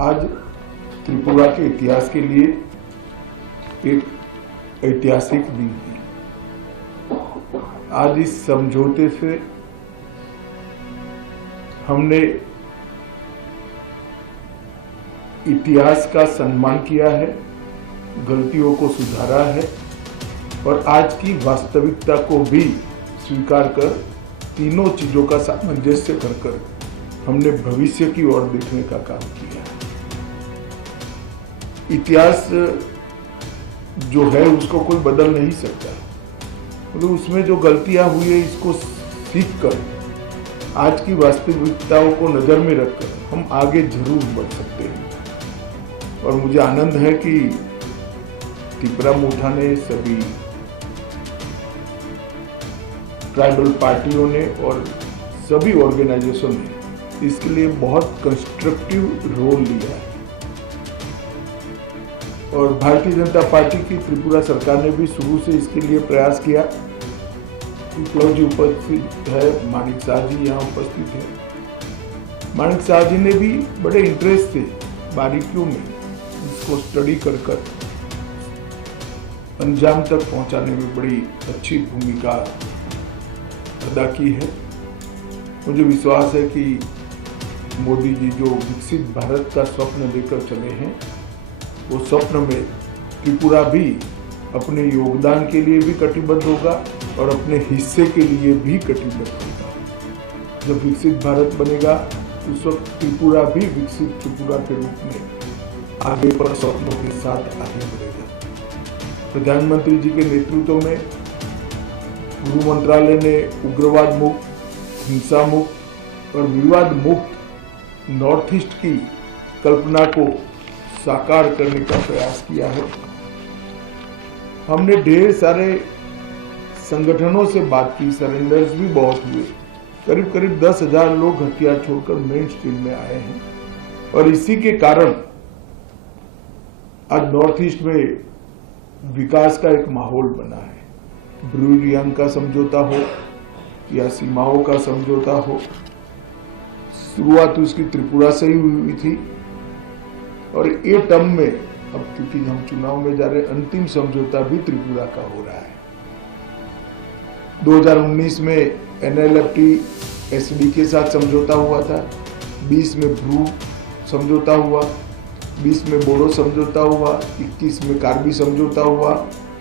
आज त्रिपुरा के इतिहास के लिए एक ऐतिहासिक दिन है। आज इस समझौते से हमने इतिहास का सम्मान किया है, गलतियों को सुधारा है और आज की वास्तविकता को भी स्वीकार कर तीनों चीजों का सामंजस्य कर हमने भविष्य की ओर देखने का काम किया। इतिहास जो है उसको कोई बदल नहीं सकता, मतलब उसमें जो गलतियां हुई है इसको सीख कर आज की वास्तविकताओं को नजर में रखकर हम आगे जरूर बढ़ सकते हैं। और मुझे आनंद है कि त्रिपुरा मोठा ने, सभी ट्राइबल पार्टियों ने और सभी ऑर्गेनाइजेशन ने इसके लिए बहुत कंस्ट्रक्टिव रोल लिया है। और भारतीय जनता पार्टी की त्रिपुरा सरकार ने भी शुरू से इसके लिए प्रयास किया। विप्लव जी उपस्थित है, मानिक शाह जी यहाँ उपस्थित है। मानिक शाह जी ने भी बड़े इंटरेस्ट से बारीकियों में इसको स्टडी कर अंजाम तक पहुंचाने में बड़ी अच्छी भूमिका अदा की है। मुझे विश्वास है कि मोदी जी जो विकसित भारत का स्वप्न लेकर चले हैं, वो स्वप्न में त्रिपुरा भी अपने योगदान के लिए भी कटिबद्ध होगा और अपने हिस्से के लिए भी कटिबद्ध होगा। जब विकसित भारत बनेगा उस वक्त त्रिपुरा भी विकसित त्रिपुरा के रूप में आगे पर स्वप्नों के साथ आगे बढ़ेगा। प्रधानमंत्री जी के नेतृत्व में गृह मंत्रालय ने उग्रवाद मुक्त, हिंसा मुक्त और विवाद मुक्त नॉर्थ ईस्ट की कल्पना को साकार करने का प्रयास किया है। हमने ढेर सारे संगठनों से बात की, सरेंडर्स भी बहुत हुए। करीब करीब 10,000 लोग हथियार छोड़कर मेन स्ट्रीम में आए हैं और इसी के कारण आज नॉर्थ ईस्ट में विकास का एक माहौल बना है। ब्रू रियांग का समझौता हो या सीमाओं का समझौता हो, शुरुआत उसकी त्रिपुरा से ही हुई थी और ये टर्म में अब क्योंकि हम चुनाव में जा रहे, अंतिम समझौता भी त्रिपुरा का हो रहा है। 2019 में एनएलएफटी एसडी के साथ समझौता हुआ था, 20 में ब्रू समझौता हुआ, 20 में बोडो समझौता हुआ, 21 में कार्बी समझौता हुआ,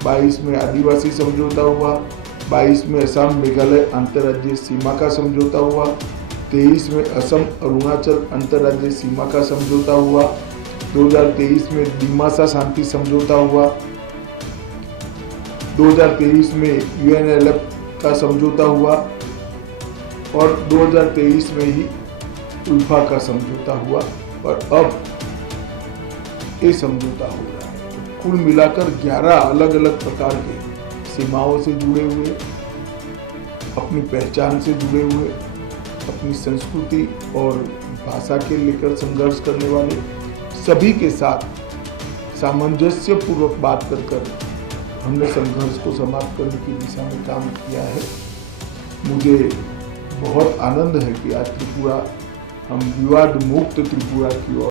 22 में आदिवासी समझौता हुआ, 22 में असम मेघालय अंतर्राज्यीय सीमा का समझौता हुआ, 23 में असम अरुणाचल अंतर्राज्यीय सीमा का समझौता हुआ, 2023 में डिमासा शांति समझौता हुआ, 2023 में यूएनएलएफ का समझौता हुआ और 2023 में ही उल्फा का समझौता हुआ और अब ये समझौता हो रहा है। तो कुल मिलाकर 11 अलग अलग प्रकार के सीमाओं से जुड़े हुए, अपनी पहचान से जुड़े हुए, अपनी संस्कृति और भाषा के लेकर संघर्ष करने वाले सभी के साथ सामंजस्य पूर्वक बात कर हमने संघर्ष को समाप्त करने की दिशा में काम किया है। मुझे बहुत आनंद है कि आज त्रिपुरा, हम विवाद मुक्त त्रिपुरा की ओर